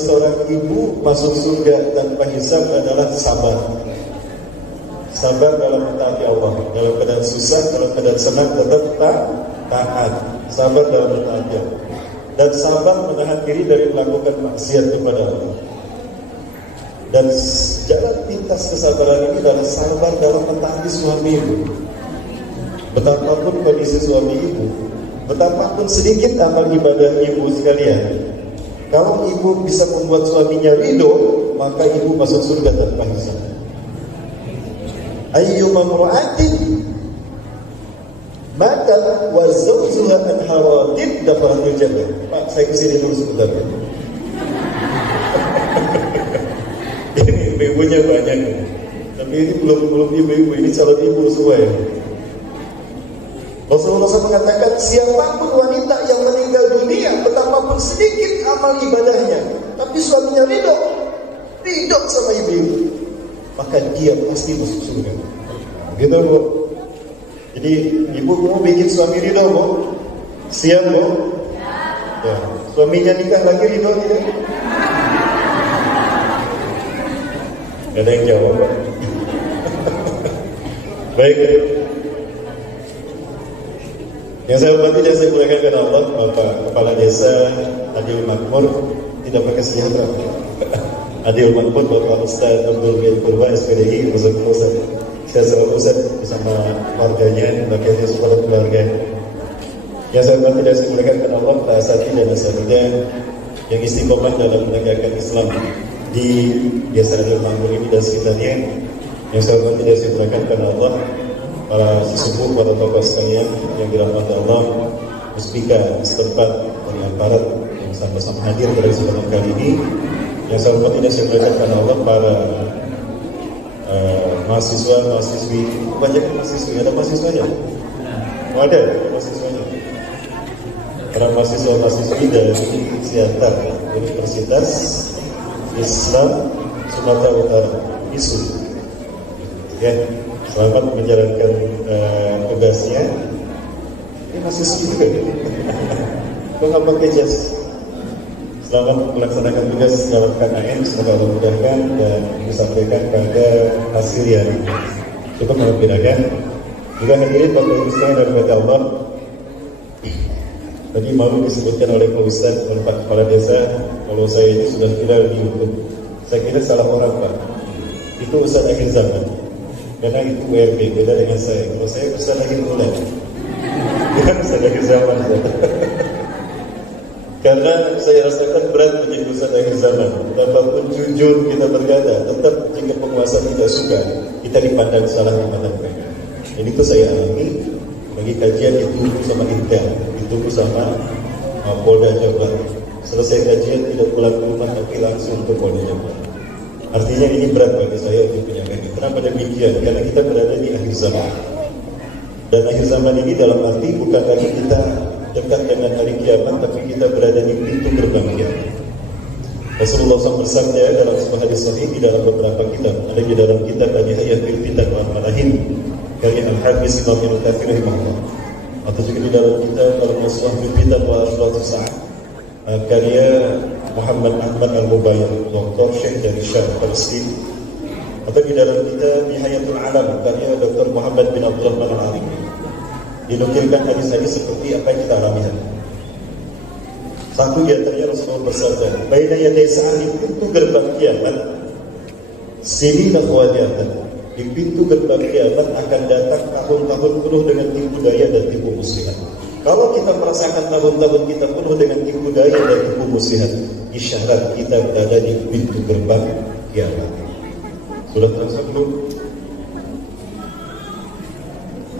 seorang ibu masuk surga tanpa hisab adalah sabar. Sabar dalam mentaati Allah. Dalam keadaan susah, dalam keadaan senang tetap taat. Sabar dalam mentaati Allah. Dan sabar menahan diri dari melakukan maksiat kepada Allah. Dan jalan pintas kesabaran ini adalah sabar dalam mentaati suami ibu. Betapapun kondisi suami ibu, betapapun sedikit amal ibadah ibu sekalian, kalau ibu bisa membuat suaminya ridho, maka ibu masuk surga tanpa hisab. Ayyuma mura'atin maka wa zawjuha an hawadid dafaratul jannah. Pak, saya kesini dulu sebentar. Ini ibunya banyak, tapi ini belum ibu-ibu, ini calon ibu semua ya. Rasulullah SAW mengatakan, siapapun wanita yang meninggal dunia, betapapun sedikit amal ibadahnya, tapi suaminya ridho sama ibu-ibu, maka dia pasti masuk surga. Gitu Bu. Jadi ibu mau bikin suami ridho Bu? Siap Bu? Ya. Suaminya nikah lagi ridho tidak? Gak ada yang jawab Pak. Baik. Yang saya hormati dan saya muliakan karena Allah, Bapak Kepala Desa Adil Makmur, tidak pakai sejahtera. Adil Makmur, Bapak Ustaz Abdul bin Purba, SPDI, Mazakullah Ustaz. Saya selalu Ustaz bersama keluarganya, bagiannya sekolah keluarga. Yang saya hormati dan saya muliakan karena Allah, Ta'asati dan Asatidah yang istiqomah dalam menegakkan Islam di Desa Adil Makmur ini dan sekitarnya. Yang saya hormati dan saya muliakan karena Allah, para sesepuh, para tokoh sekalian yang dirahmati Allah, muspika setempat dari aparat yang sama-sama hadir pada kesempatan kali ini. Yang saya hormati dan saya muliakan karena Allah, para mahasiswa, mahasiswi, banyak mahasiswi, ada mahasiswanya? Oh, ada mahasiswanya. Para mahasiswa, mahasiswi dari Siantar Universitas Islam Sumatera Utara, ISU. Ya. Selamat menjalankan tugasnya. Ini masih juga. Kok nggak pakai jas? Selamat melaksanakan tugas dalam KKN. Semoga Allah mudahkan dan disampaikan pada hasil yang cukup mengembirakan. Juga hadirin Bapak Ibu sekalian dari kata Allah. Tadi malu disebutkan oleh Pak Ustaz, oleh Pak Kepala Desa, kalau saya ini sudah viral di YouTube. Saya kira salah orang Pak. Itu Ustaz akhir zaman. Karena itu WRB, beda dengan saya. Kalau saya Ustaz akhir bulan, bukan Ustaz akhir zaman. Karena saya rasakan berat menjadi Ustaz akhir zaman. Betapapun jujur kita berkata, tetap jika penguasa tidak suka, kita dipandang salah di mata mereka. Jadi itu saya alami. Bagi kajian ditunggu sama Intel, ditunggu sama Polda Jabar. Selesai kajian tidak pulang ke rumah, tapi langsung ke Polda Jabar. Artinya ini berat bagi saya untuk menyampaikan. Kenapa demikian? Karena kita berada di akhir zaman. Dan akhir zaman ini dalam arti bukan lagi kita dekat dengan hari kiamat, tapi kita berada di pintu gerbang kiamat. Rasulullah SAW bersabda dalam sebuah hadis sahih di dalam beberapa kitab. Ada di dalam kitab Al-Hayatul Fitan wa Al-Malahim karya Al-Hafiz Imam Ibnu Katsir rahimahullah. Atau juga di dalam kitab Al-Muswahul Fitan wa Ashratus Sa'ah karya Muhammad Ahmad Al-Mubayyid, Dr. Syekh dari Syam, Palestina. Atau di dalam kitab Nihayatul Alam karya Dr. Muhammad bin Abdurrahman Al-Arif. Dinukilkan hadis-hadis seperti apa yang kita alami hari. Satu di antaranya Rasulullah bersabda, "Baina yaday sa'ati pintu gerbang kiamat, sini nakhwajatan." Di pintu gerbang kiamat akan datang tahun-tahun penuh dengan tipu daya dan tipu muslihat. Kalau kita merasakan tahun-tahun kita penuh dengan tipu daya dan tipu muslihat, isyarat kita berada di pintu gerbang kiamat. Sudah terasa belum?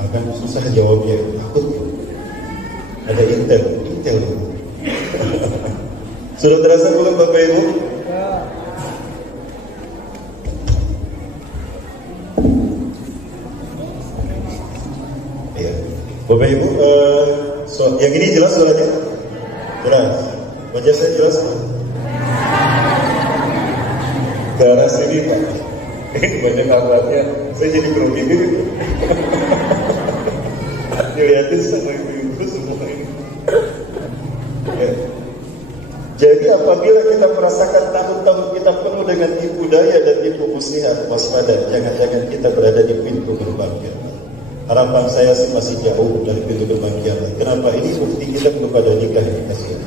Akan susah jawabnya, takut. Ada intel. Sudah terasa belum Bapak Ibu? Ya. Bapak Ibu, yang ini jelas suaranya? Jelas. Wajah saya jelas? Ke arah sini Pak. Banyak alatnya, saya jadi grogi gitu. Dilihatin sama ibu-ibu semua ini. Ya. Jadi apabila kita merasakan tahun-tahun kita penuh dengan tipu daya dan tipu muslihat, waspada, jangan-jangan kita berada di pintu gerbang kiamat. Harapan saya sih masih jauh dari pintu gerbang kiamat. Kenapa? Ini bukti kita belum pada nikah ini, kasihan.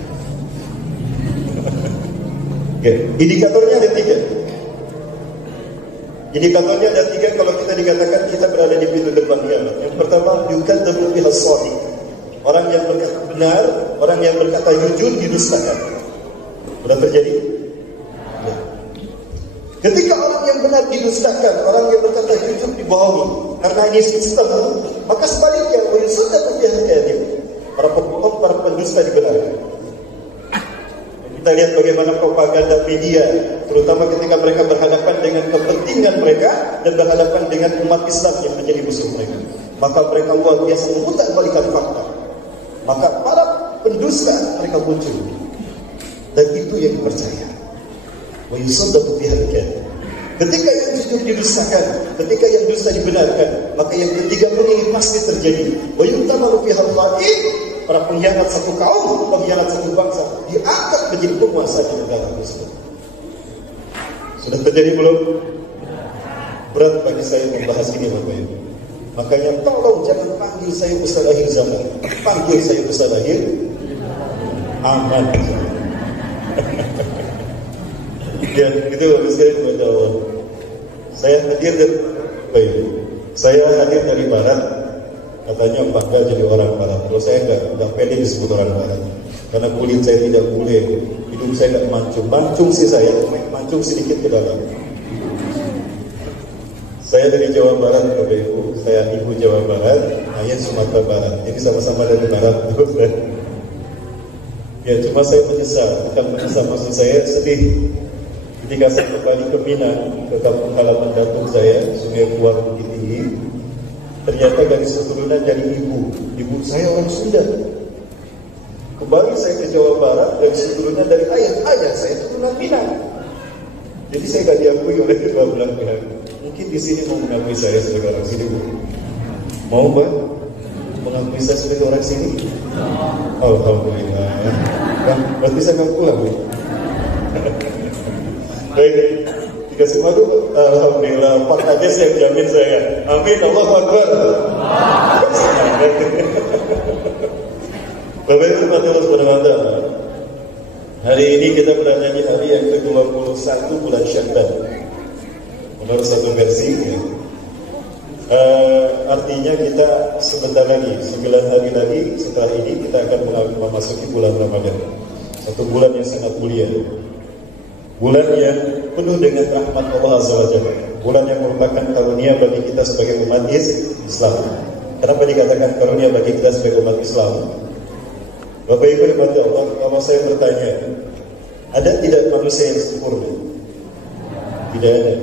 Indikatornya ada 3. Indikatornya ada 3 kalau kita dikatakan kita berada di pintu gerbang kiamat. Yang pertama, yukadzabu bihas shadiq. Orang yang berkata benar, orang yang berkata jujur didustakan. Sudah terjadi? Ya. Ketika orang yang benar didustakan, orang yang berkata jujur dibohongi, karena ini sistem, maka sebaliknya, wayusaddaqu bihadih. Para pembohong, para pendusta dibenarkan. Kita lihat bagaimana propaganda media, terutama ketika mereka berhadapan dengan kepentingan mereka dan berhadapan dengan umat Islam yang menjadi musuh mereka. Maka mereka luar biasa memutarbalikkan fakta. Maka para pendusta mereka muncul. Dan itu yang dipercaya. Wa yusaddaqu bihadih. Ketika yang jujur didustakan, ketika yang dusta dibenarkan, maka yang ketiga pun ini pasti terjadi. Wa yu'tamaru bihal kha'in. Para pengkhianat satu kaum, pengkhianat satu bangsa diangkat menjadi penguasa di negara tersebut. Sudah terjadi belum? Berat bagi saya membahas ini, Bapak Ibu. Makanya tolong jangan panggil saya Ustaz akhir zaman. Panggil saya Ustaz akhir aman. Ya, itu bagus sekali kepada Allah. Saya hadir dari barat. Katanya bangga jadi orang barat. Kalau saya enggak pede disebut orang barat. Karena kulit saya tidak bule, hidung saya enggak mancung. Mancung sih saya, mancung sedikit ke dalam. Saya dari Jawa Barat, Bapak Ibu. Saya ibu Jawa Barat, ayah Sumatera Barat. Jadi sama-sama dari barat. Ya, cuma saya menyesal. Bukan menyesal, maksud saya sedih. Ketika saya kembali ke Minang, ke kampung halaman datuk saya, Sungai Kuar Bukit Tinggi. Ternyata garis keturunan dari ibu saya orang Sunda. Kembali saya ke Jawa Barat, garis keturunan dari ayah saya keturunan Minang. Jadi saya gak diakui oleh kedua belah pihak. Mungkin di sini mau mengakui saya sebagai orang sini, Bu? Mau, Mbak? Mengakui saya sebagai orang sini? Alhamdulillah. Nah, berarti saya akan pulang, Bu. Baik. Dikasih madu, alhamdulillah, Pak aja siap jamin saya. Amin, Allahu Akbar. Bapak Ibu Allah SWT, hari ini kita berada di hari yang ke-21 bulan Syawal. Menurut satu versi, ya. Artinya kita sebentar lagi, 9 hari lagi setelah ini kita akan memasuki bulan Ramadan. Satu bulan yang sangat mulia. Bulan yang penuh dengan rahmat Allah Azza wa Jalla. Bulan yang merupakan karunia bagi kita sebagai umat Islam. Kenapa dikatakan karunia bagi kita sebagai umat Islam? Bapak Ibu dibantu Allah, kalau saya bertanya, ada tidak manusia yang sempurna? Tidak ada.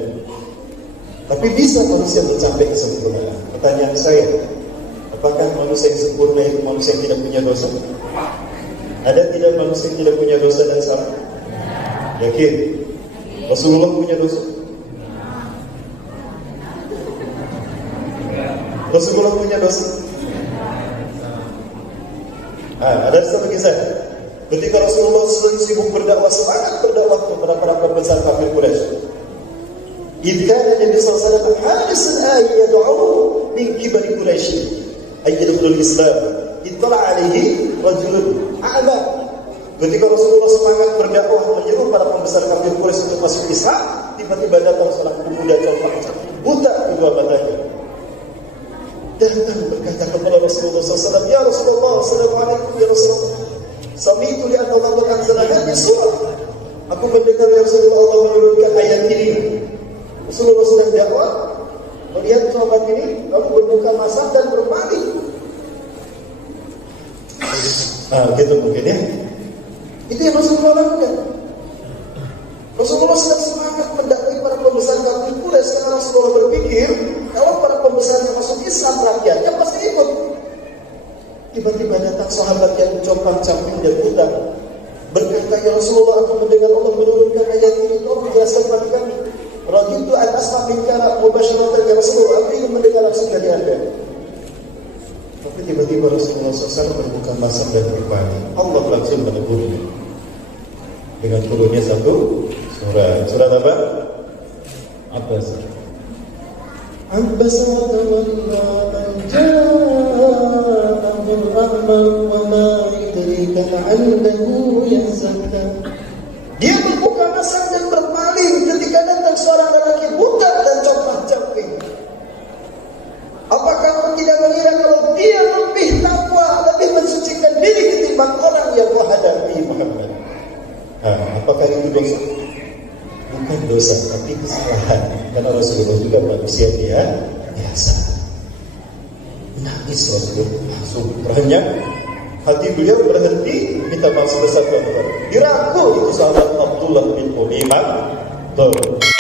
Tapi bisa manusia mencapai kesempurnaan. Pertanyaan saya, apakah manusia yang sempurna itu manusia yang tidak punya dosa? Ada tidak manusia yang tidak punya dosa dan salah? Yakin? Rasulullah punya dosa? Rasulullah punya dosa? Ada satu kisah. Ketika Rasulullah sibuk berdakwah, semangat berdakwah kepada para pembesar kafir Quraisy. Idkana Nabi sallallahu alaihi wasallam harisan yad'u min kibari Quraisy ay yadkhulul Islam. Ittala alaihi rajulun a'ma. Ketika Rasulullah semangat berdakwah menyuruh para pembesar kafir Quraisy untuk masuk Islam, tiba-tiba datang seorang pemuda jangkang buta kedua matanya. Datang berkata kepada Rasulullah SAW, Ya Rasulullah, Assalamualaikum ya Rasulullah. Sami'tu li'anna Allah anzala hadhihi surah. Aku mendengar ya Rasulullah Allah menurunkan ayat ini. Rasulullah sedang dakwah, melihat sahabat ini, lalu berbuka masam dan berpaling. Gitu mungkin ya. Itu yang Rasulullah lakukan. Rasulullah sedang semangat mendakwai para pembesar kafir Quraisy karena Rasulullah berpikir kalau para pembesar yang masuk Islam rakyatnya pasti ikut. Tiba-tiba datang sahabat yang compang-camping dan buta berkata, Ya Rasulullah, aku mendengar Allah menurunkan ayat ini, tolong jelaskan pada kami. Raditu an asma' minka mubasyratan ya Rasulullah, aku ingin mendengar langsung dari Anda. Tapi tiba-tiba Rasulullah SAW berbuka masam dan berpaling. Allah langsung menegurnya. dengan turunnya satu surat. Surat apa? Abbas. Abbas wa tawalla an ja'ahul a'ma wa ma yudrika la'allahu yazakka. Dia membuka masak dan berpaling ketika datang seorang lelaki buta dan compang-camping. Apakah kamu tidak mengira kalau dia lebih takwa, lebih mensucikan diri ketimbang orang yang menghadapi Muhammad? Apakah itu dosa? Bukan dosa, tapi kesalahan. Karena Rasulullah juga manusia dia biasa. Nangis Rasulullah langsung beranjak. Hati beliau berhenti, minta maaf sebesar-besarnya. Dirangkul itu sahabat Abdullah bin Ubay bin Salul.